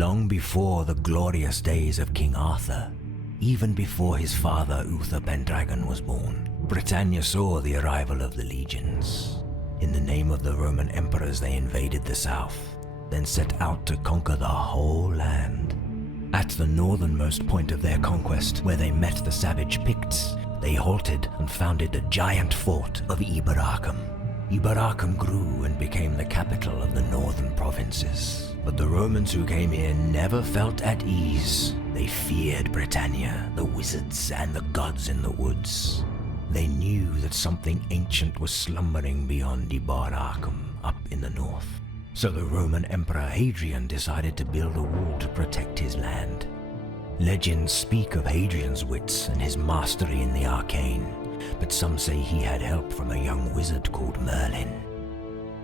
Long before the glorious days of King Arthur, even before his father Uther Pendragon was born, Britannia saw the arrival of the legions. In the name of the Roman emperors, they invaded the south, then set out to conquer the whole land. At the northernmost point of their conquest, where they met the savage Picts, they halted and founded a giant fort of Iberacum. Iberacum grew and became the capital of the northern provinces. But the Romans who came here never felt at ease. They feared Britannia, the wizards, and the gods in the woods. They knew that something ancient was slumbering beyond Iberacum up in the north. So the Roman Emperor Hadrian decided to build a wall to protect his land. Legends speak of Hadrian's wits and his mastery in the arcane, but some say he had help from a young wizard called Merlin.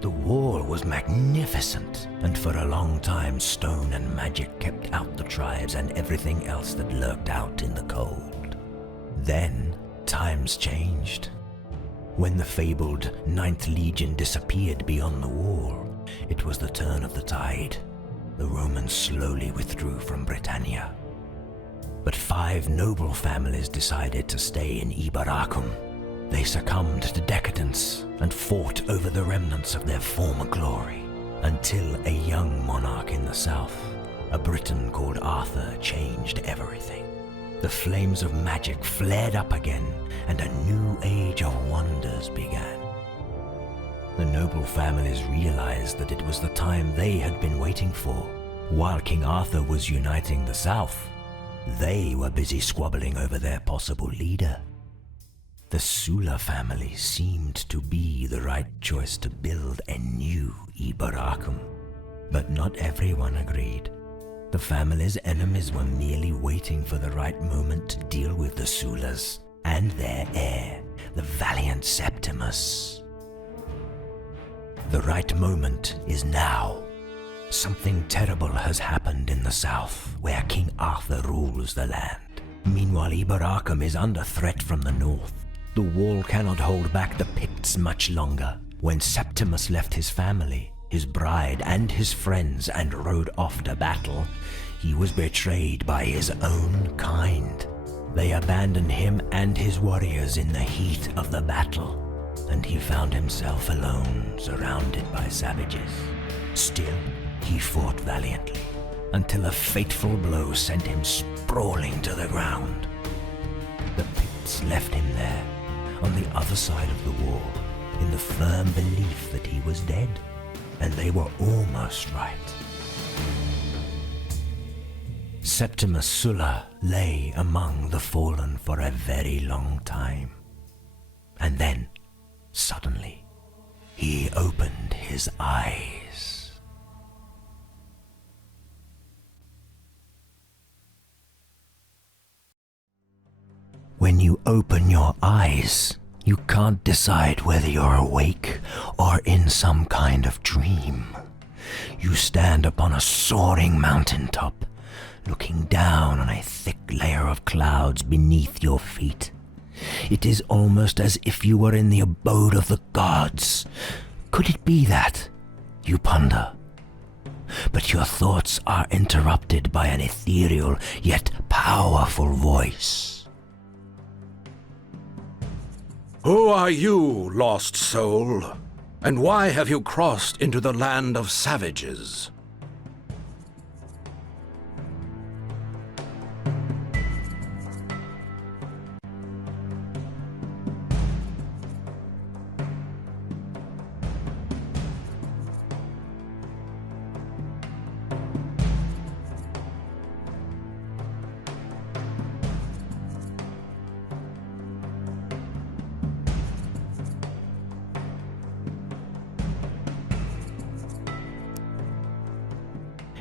The wall was magnificent, and for a long time stone and magic kept out the tribes and everything else that lurked out in the cold. Then, times changed. When the fabled 9th Legion disappeared beyond the wall, it was the turn of the tide. The Romans slowly withdrew from Britannia. But 5 noble families decided to stay in Iberacum. They succumbed to decadence and fought over the remnants of their former glory, until a young monarch in the south, a Briton called Arthur, changed everything. The flames of magic flared up again, and a new age of wonders began. The noble families realized that it was the time they had been waiting for. While King Arthur was uniting the south, they were busy squabbling over their possible leader. The Sulla family seemed to be the right choice to build a new Iberacum, but not everyone agreed. The family's enemies were merely waiting for the right moment to deal with the Sullas and their heir, the valiant Septimus. The right moment is now. Something terrible has happened in the south, where King Arthur rules the land. Meanwhile, Iberacum is under threat from the north. The wall cannot hold back the Picts much longer. When Septimus left his family, his bride, and his friends and rode off to battle, he was betrayed by his own kind. They abandoned him and his warriors in the heat of the battle, and he found himself alone, surrounded by savages. Still, he fought valiantly, until a fateful blow sent him sprawling to the ground. The Picts left him there, on the other side of the wall, in the firm belief that he was dead, and they were almost right. Septimus Sulla lay among the fallen for a very long time, and then, suddenly, he opened his eyes. When you open your eyes, you can't decide whether you're awake or in some kind of dream. You stand upon a soaring mountaintop, looking down on a thick layer of clouds beneath your feet. It is almost as if you were in the abode of the gods. Could it be that? You ponder. But your thoughts are interrupted by an ethereal yet powerful voice. Who are you, lost soul? And why have you crossed into the land of savages?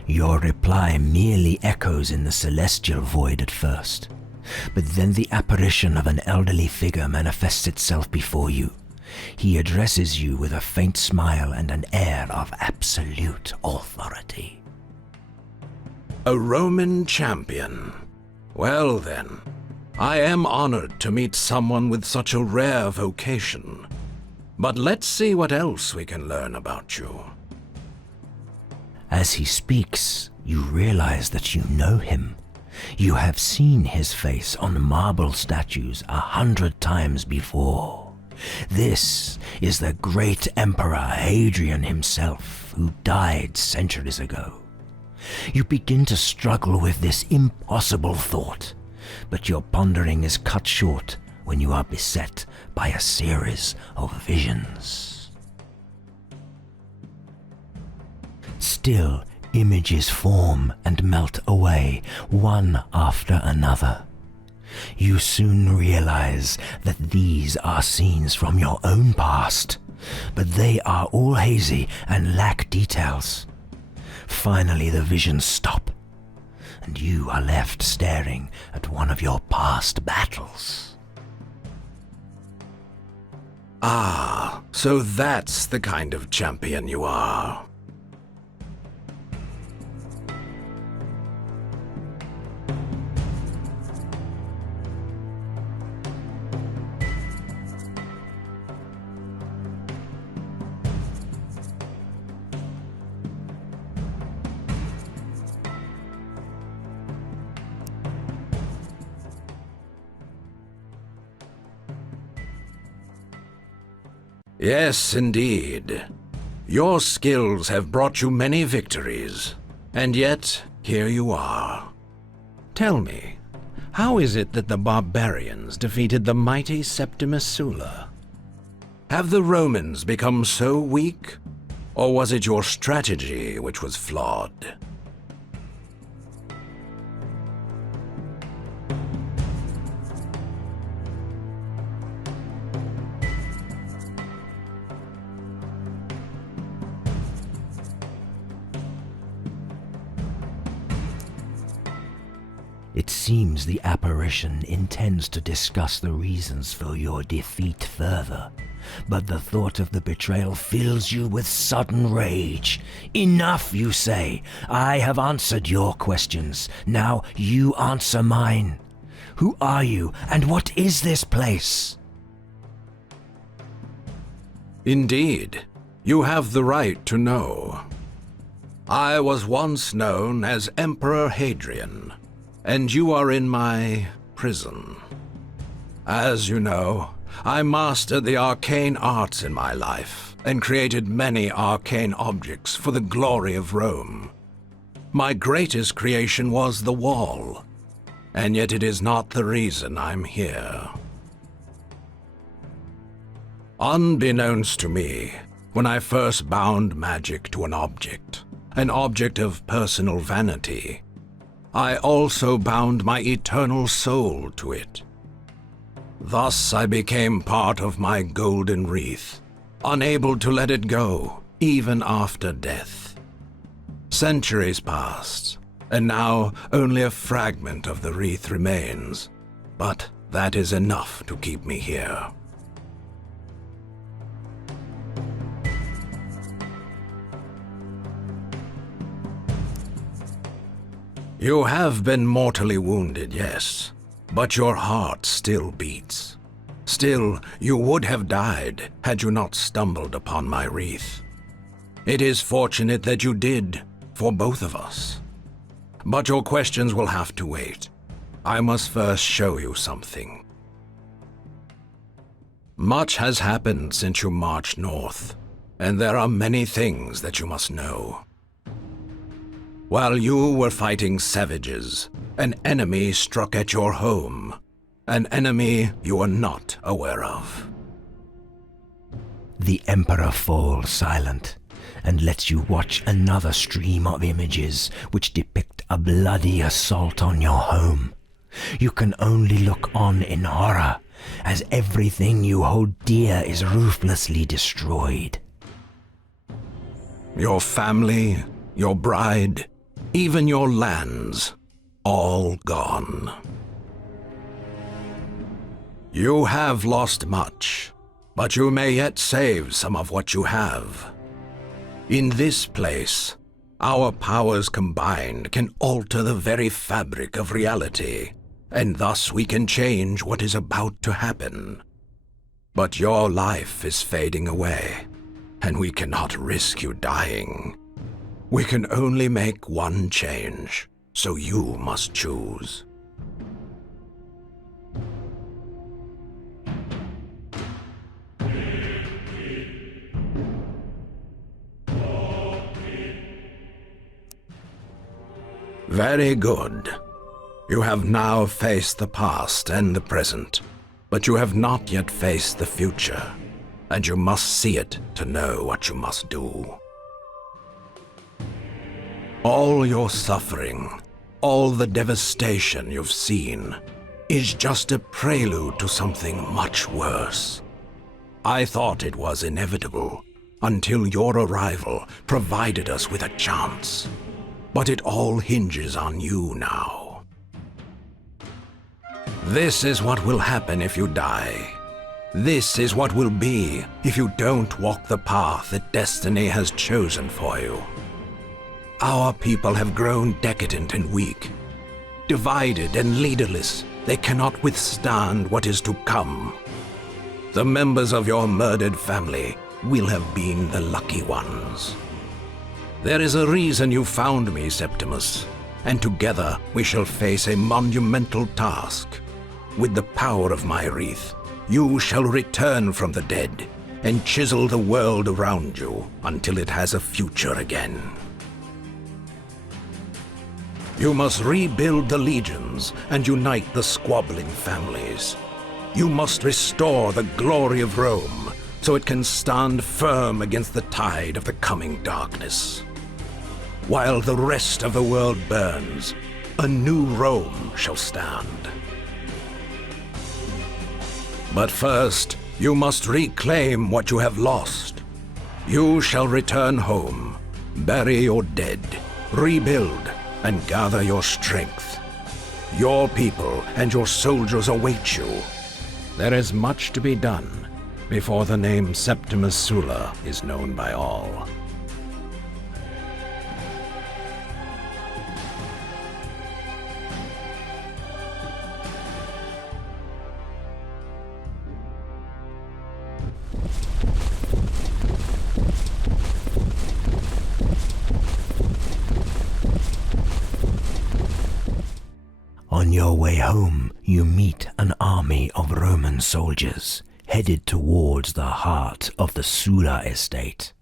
Your reply merely echoes in the celestial void at first, but then the apparition of an elderly figure manifests itself before you. He addresses you with a faint smile and an air of absolute authority. A Roman champion. Well then, I am honored to meet someone with such a rare vocation. But let's see what else we can learn about you. As he speaks, You realize that you know him. You have seen his face on marble statues 100 times before. This is the great Emperor Hadrian himself, who died centuries ago. You begin to struggle with this impossible thought, but your pondering is cut short when you are beset by a series of visions. Still, images form and melt away, one after another. You soon realize that these are scenes from your own past, but they are all hazy and lack details. Finally, the visions stop, and you are left staring at one of your past battles. Ah, so that's the kind of champion you are. Yes, indeed. Your skills have brought you many victories, and yet here you are. Tell me, how is it that the barbarians defeated the mighty Septimus Sulla? Have the Romans become so weak, or was it your strategy which was flawed? It seems the apparition intends to discuss the reasons for your defeat further, but the thought of the betrayal fills you with sudden rage. Enough, you say. I have answered your questions. Now you answer mine. Who are you, and what is this place? Indeed, you have the right to know. I was once known as Emperor Hadrian, and you are in my prison. As you know, I mastered the arcane arts in my life, and created many arcane objects for the glory of Rome. My greatest creation was the wall, and yet it is not the reason I'm here. Unbeknownst to me, when I first bound magic to an object of personal vanity, I also bound my eternal soul to it. Thus I became part of my golden wreath, unable to let it go, even after death. Centuries passed, and now only a fragment of the wreath remains, but that is enough to keep me here. You have been mortally wounded, yes, but your heart still beats. Still, you would have died had you not stumbled upon my wreath. It is fortunate that you did, for both of us. But your questions will have to wait. I must first show you something. Much has happened since you marched north, and there are many things that you must know. While you were fighting savages, an enemy struck at your home, an enemy you are not aware of. The Emperor falls silent and lets you watch another stream of images which depict a bloody assault on your home. You can only look on in horror as everything you hold dear is ruthlessly destroyed. Your family, your bride, even your lands, all gone. You have lost much, but you may yet save some of what you have. In this place, our powers combined can alter the very fabric of reality, and thus we can change what is about to happen. But your life is fading away, and we cannot risk you dying. We can only make one change, so you must choose. Very good. You have now faced the past and the present, but you have not yet faced the future, and you must see it to know what you must do. All your suffering, all the devastation you've seen, is just a prelude to something much worse. I thought it was inevitable, until your arrival provided us with a chance. But it all hinges on you now. This is what will happen if you die. This is what will be if you don't walk the path that destiny has chosen for you. Our people have grown decadent and weak. Divided and leaderless, they cannot withstand what is to come. The members of your murdered family will have been the lucky ones. There is a reason you found me, Septimus, and together we shall face a monumental task. With the power of my wreath, you shall return from the dead and chisel the world around you until it has a future again. You must rebuild the legions and unite the squabbling families. You must restore the glory of Rome so it can stand firm against the tide of the coming darkness. While the rest of the world burns, a new Rome shall stand. But first, you must reclaim what you have lost. You shall return home, bury your dead, rebuild, and gather your strength. Your people and your soldiers await you. There is much to be done before the name Septimus Sulla is known by all. On your way home, you meet an army of Roman soldiers headed towards the heart of the Sulla estate.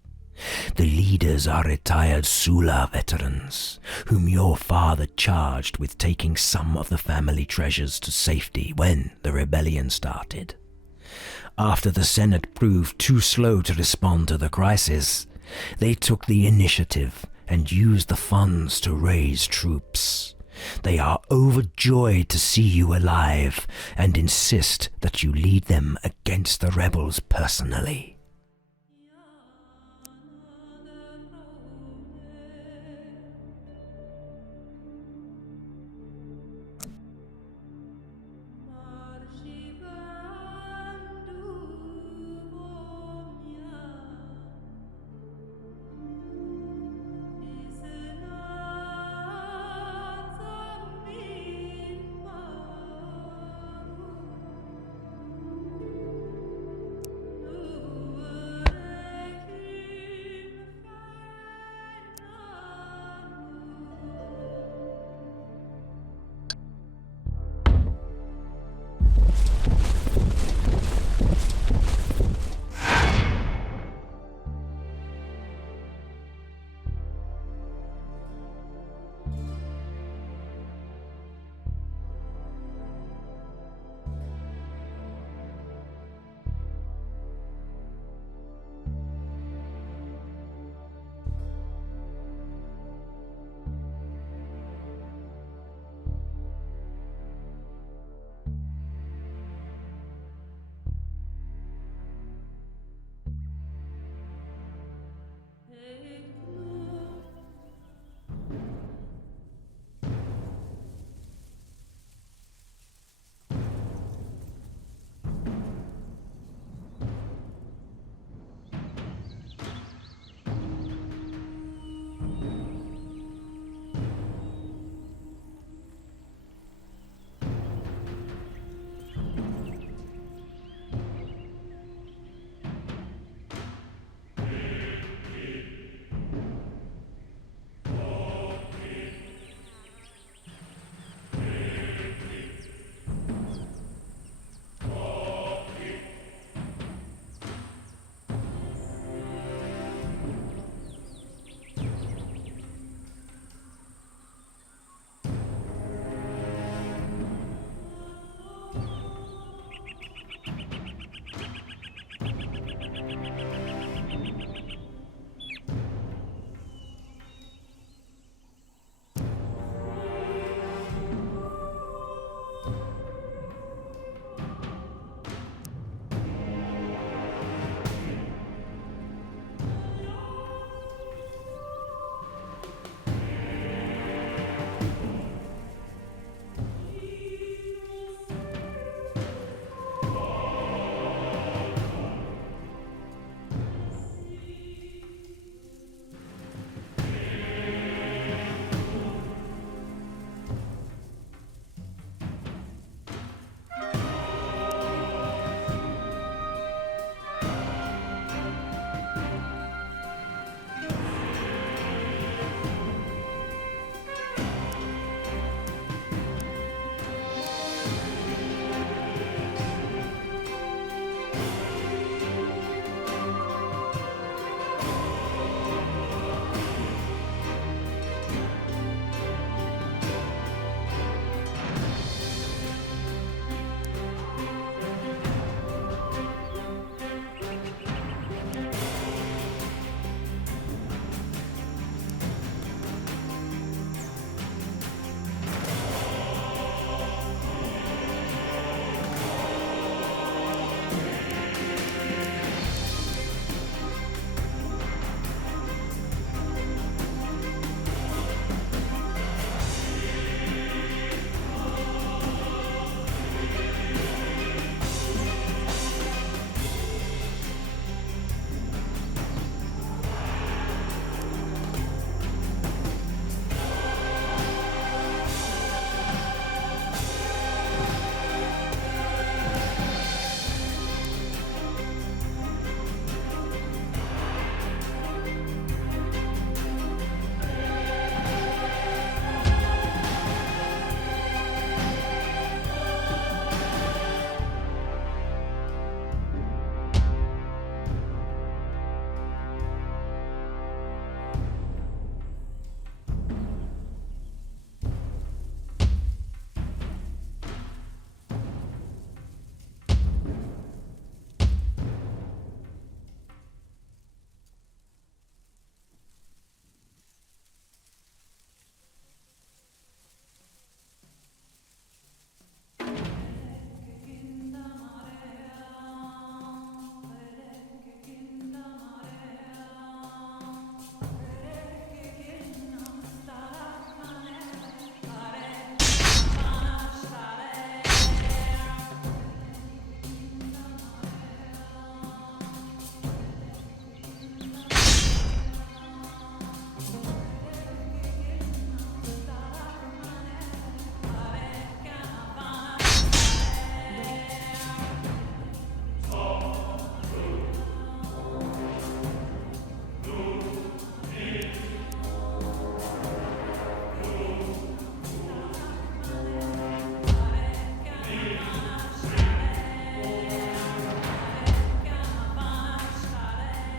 The leaders are retired Sulla veterans, whom your father charged with taking some of the family treasures to safety when the rebellion started. After the Senate proved too slow to respond to the crisis, they took the initiative and used the funds to raise troops. They are overjoyed to see you alive and insist that you lead them against the rebels personally.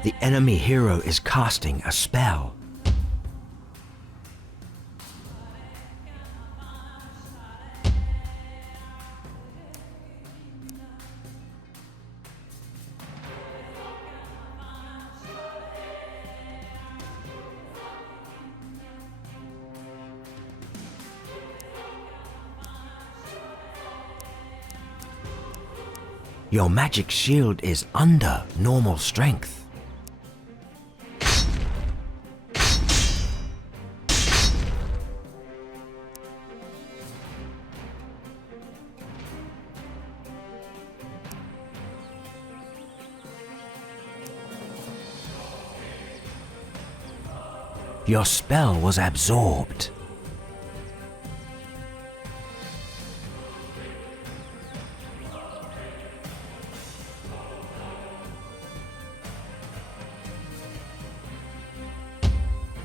The enemy hero is casting a spell. Your magic shield is under normal strength. Your spell was absorbed.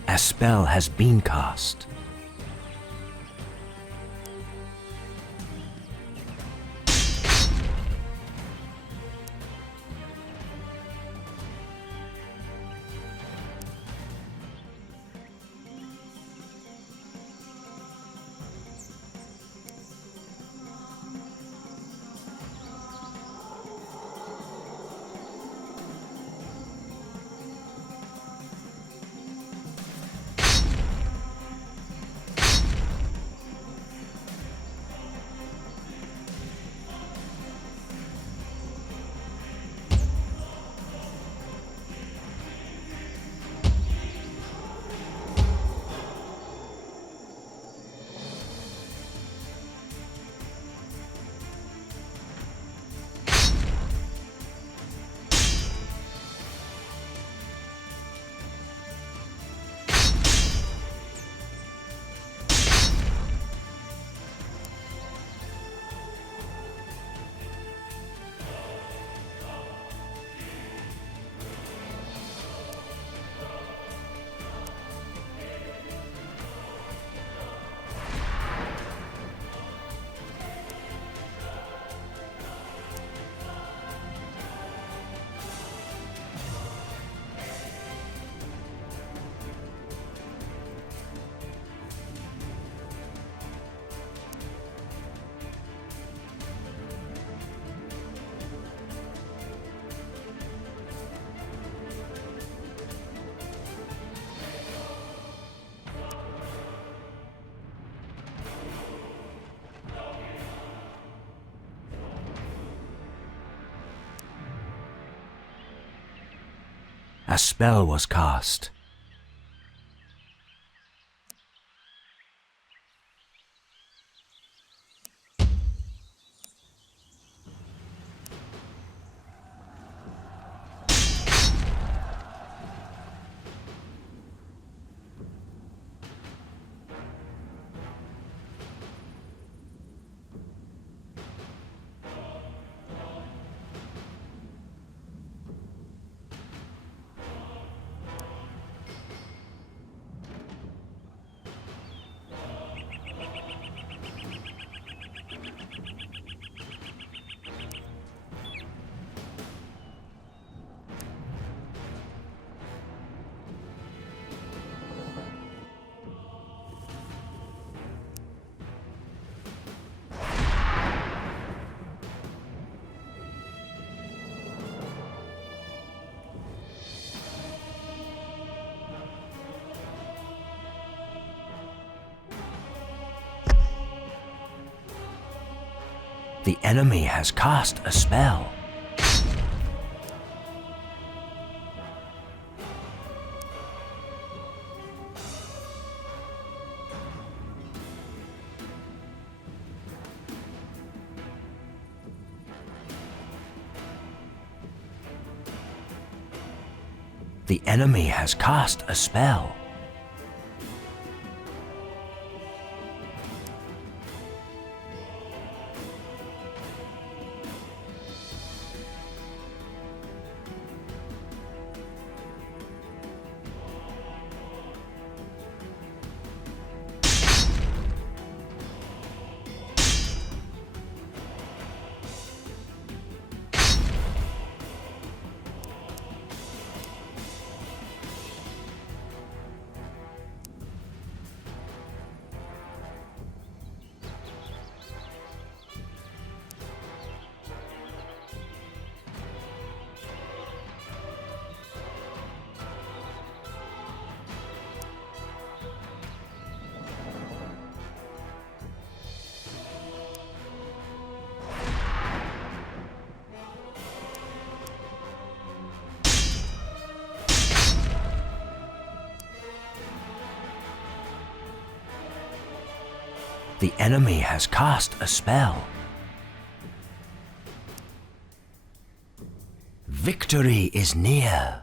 A spell has been cast. A spell was cast. The enemy has cast a spell. The enemy has cast a spell. The enemy has cast a spell. Victory is near.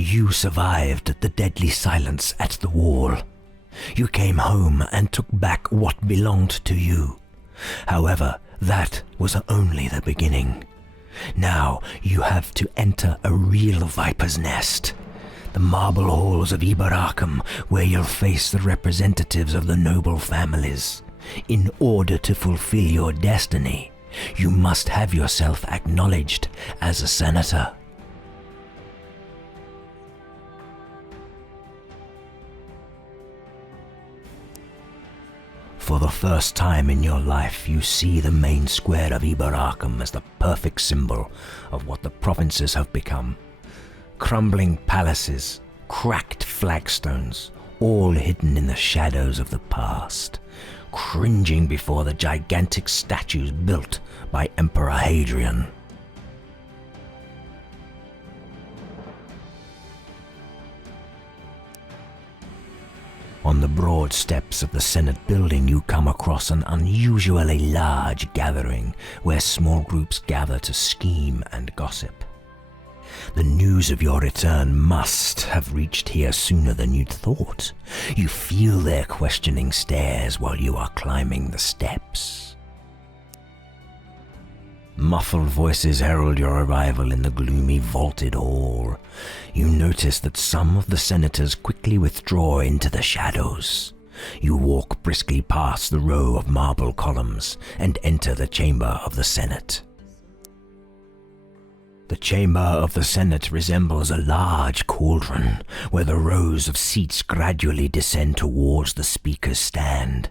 You survived the deadly silence at the wall. You came home and took back what belonged to you. However, that was only the beginning. Now you have to enter a real viper's nest. The marble halls of Ibaracum, where you'll face the representatives of the noble families. In order to fulfill your destiny, you must have yourself acknowledged as a senator. For the first time in your life, you see the main square of Ibaracum as the perfect symbol of what the provinces have become. Crumbling palaces, cracked flagstones, all hidden in the shadows of the past, cringing before the gigantic statues built by Emperor Hadrian. On the broad steps of the Senate building, you come across an unusually large gathering where small groups gather to scheme and gossip. The news of your return must have reached here sooner than you'd thought. You feel their questioning stares while you are climbing the steps. Muffled voices herald your arrival in the gloomy vaulted hall. You notice that some of the senators quickly withdraw into the shadows. You walk briskly past the row of marble columns and enter the chamber of the Senate. The chamber of the Senate resembles a large cauldron where the rows of seats gradually descend towards the speaker's stand.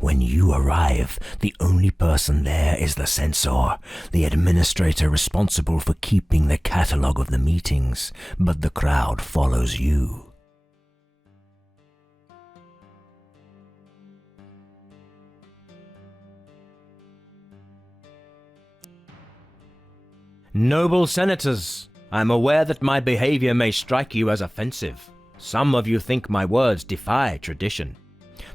When you arrive, the only person there is the censor, the administrator responsible for keeping the catalogue of the meetings, but the crowd follows you. Noble senators, I am aware that my behavior may strike you as offensive. Some of you think my words defy tradition.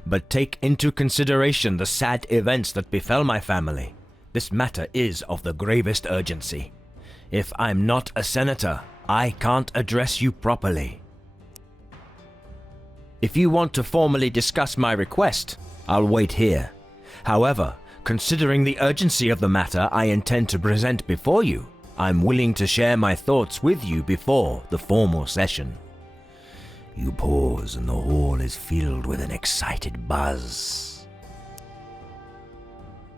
But take into consideration the sad events that befell my family. This matter is of the gravest urgency. If I'm not a senator, I can't address you properly. If you want to formally discuss my request, I'll wait here. However, considering the urgency of the matter I intend to present before you, I'm willing to share my thoughts with you before the formal session. You pause and the hall is filled with an excited buzz.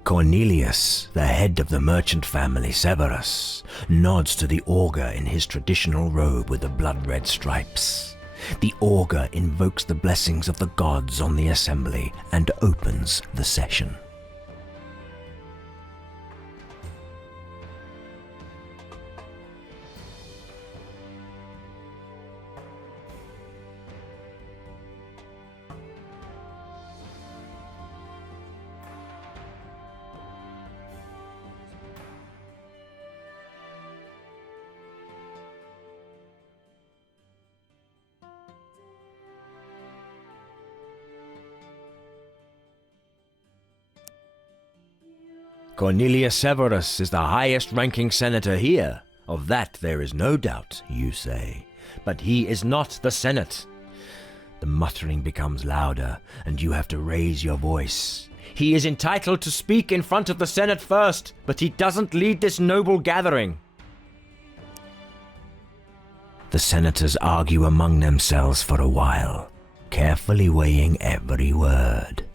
Cornelius, the head of the merchant family Severus, nods to the augur in his traditional robe with the blood-red stripes. The augur invokes the blessings of the gods on the assembly and opens the session. Cornelius Severus is the highest-ranking senator here. Of that there is no doubt, you say. But he is not the Senate. The muttering becomes louder, and you have to raise your voice. He is entitled to speak in front of the Senate first, but he doesn't lead this noble gathering. The senators argue among themselves for a while, carefully weighing every word.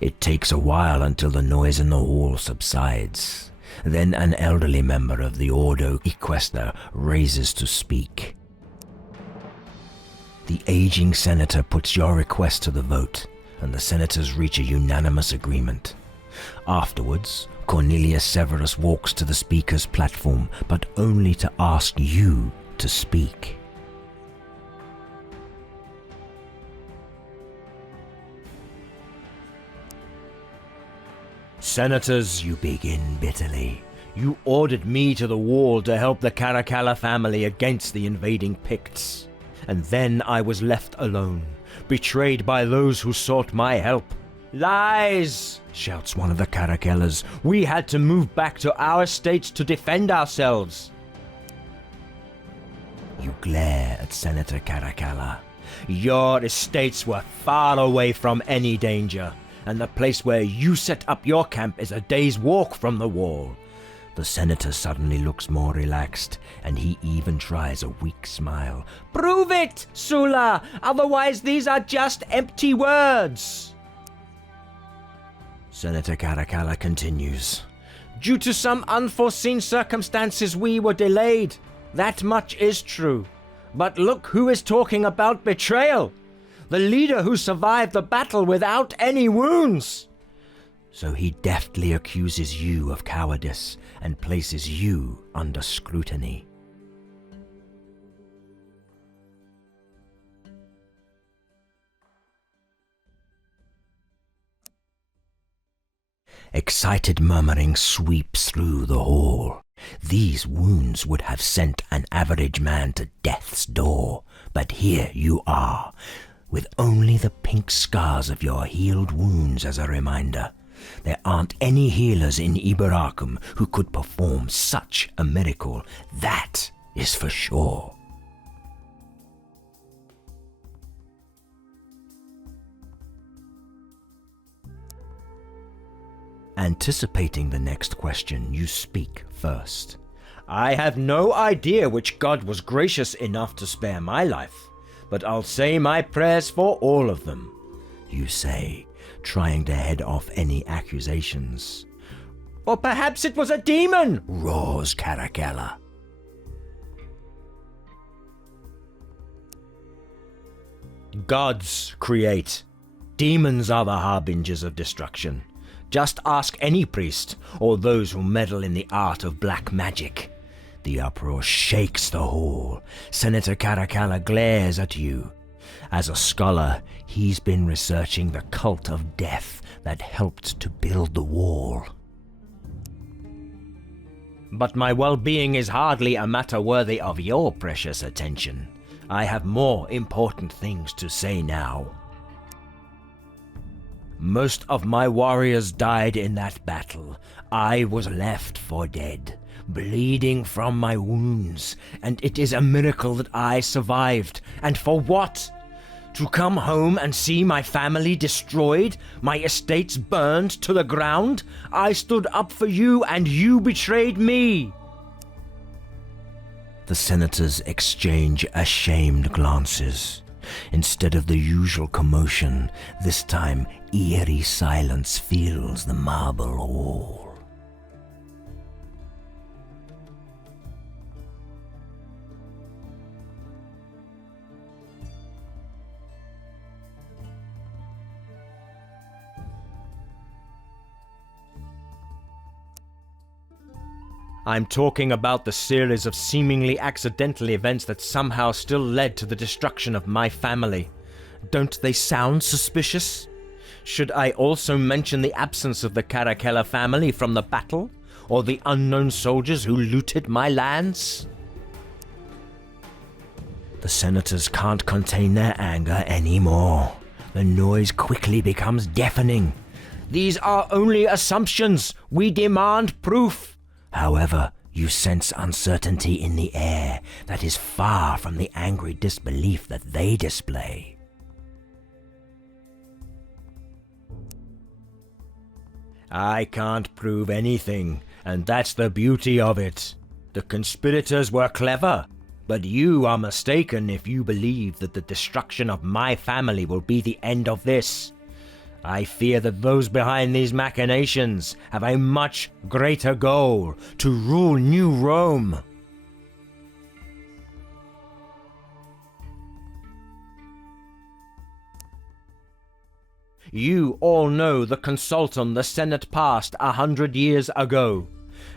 It takes a while until the noise in the hall subsides. Then an elderly member of the Ordo Equester raises to speak. The aging senator puts your request to the vote, and the senators reach a unanimous agreement. Afterwards, Cornelius Severus walks to the speaker's platform, but only to ask you to speak. Senators, you begin bitterly. You ordered me to the wall to help the Caracalla family against the invading Picts. And then I was left alone, betrayed by those who sought my help. Lies, shouts one of the Caracallas. We had to move back to our states to defend ourselves. You glare at Senator Caracalla. Your estates were far away from any danger, and the place where you set up your camp is a day's walk from the wall. The senator suddenly looks more relaxed, and he even tries a weak smile. Prove it, Sulla! Otherwise these are just empty words! Senator Caracalla continues. Due to some unforeseen circumstances we were delayed. That much is true. But look who is talking about betrayal! The leader who survived the battle without any wounds! So he deftly accuses you of cowardice and places you under scrutiny. Excited murmuring sweeps through the hall. These wounds would have sent an average man to death's door, but here you are, with only the pink scars of your healed wounds as a reminder. There aren't any healers in Iberacum who could perform such a miracle. That is for sure. Anticipating the next question, you speak first. I have no idea which god was gracious enough to spare my life, but I'll say my prayers for all of them. You say, trying to head off any accusations. Or perhaps it was a demon, Roars Caracalla. Gods create. Demons are the harbingers of destruction. Just ask any priest, or those who meddle in the art of black magic. The uproar shakes the hall. Senator Caracalla glares at you. As a scholar, he's been researching the cult of death that helped to build the wall. But my well-being is hardly a matter worthy of your precious attention. I have more important things to say now. Most of my warriors died in that battle. I was left for dead, bleeding from my wounds, and it is a miracle that I survived. And for what? To come home and see my family destroyed, my estates burned to the ground? I stood up for you and you betrayed me. The senators exchange ashamed glances. Instead of the usual commotion, this time eerie silence fills the marble hall. I'm talking about the series of seemingly accidental events that somehow still led to the destruction of my family. Don't they sound suspicious? Should I also mention the absence of the Caracalla family from the battle, or the unknown soldiers who looted my lands? The senators can't contain their anger anymore. The noise quickly becomes deafening. These are only assumptions. We demand proof. However, you sense uncertainty in the air that is far from the angry disbelief that they display. I can't prove anything, and that's the beauty of it. The conspirators were clever, but you are mistaken if you believe that the destruction of my family will be the end of this. I fear that those behind these machinations have a much greater goal: to rule New Rome. You all know the consultum the Senate passed 100 years ago.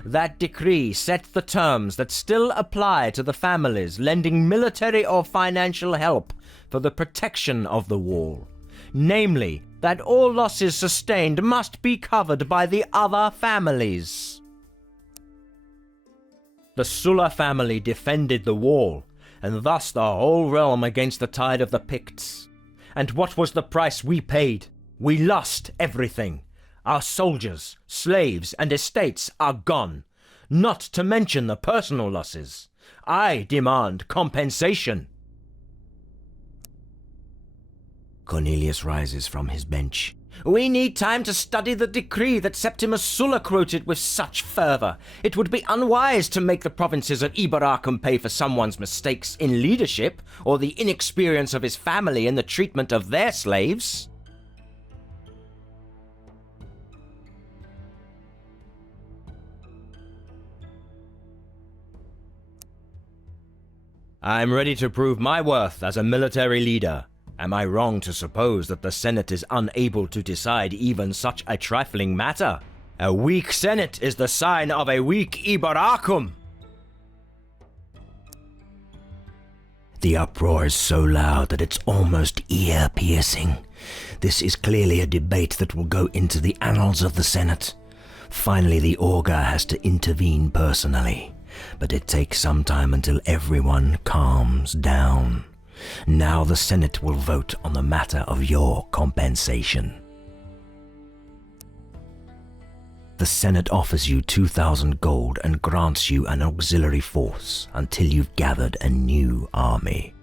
That decree set the terms that still apply to the families lending military or financial help for the protection of the wall. Namely, that all losses sustained must be covered by the other families. The Sulla family defended the wall, and thus the whole realm against the tide of the Picts. And what was the price we paid? We lost everything. Our soldiers, slaves, and estates are gone, not to mention the personal losses. I demand compensation. Cornelius rises from his bench. We need time to study the decree that Septimus Sulla quoted with such fervor. It would be unwise to make the provinces of Iberacum pay for someone's mistakes in leadership, or the inexperience of his family in the treatment of their slaves. I'm ready to prove my worth as a military leader. Am I wrong to suppose that the Senate is unable to decide even such a trifling matter? A weak Senate is the sign of a weak Iberacum. The uproar is so loud that it's almost ear-piercing. This is clearly a debate that will go into the annals of the Senate. Finally, the augur has to intervene personally, but it takes some time until everyone calms down. Now the Senate will vote on the matter of your compensation. The Senate offers you 2,000 gold and grants you an auxiliary force until you've gathered a new army.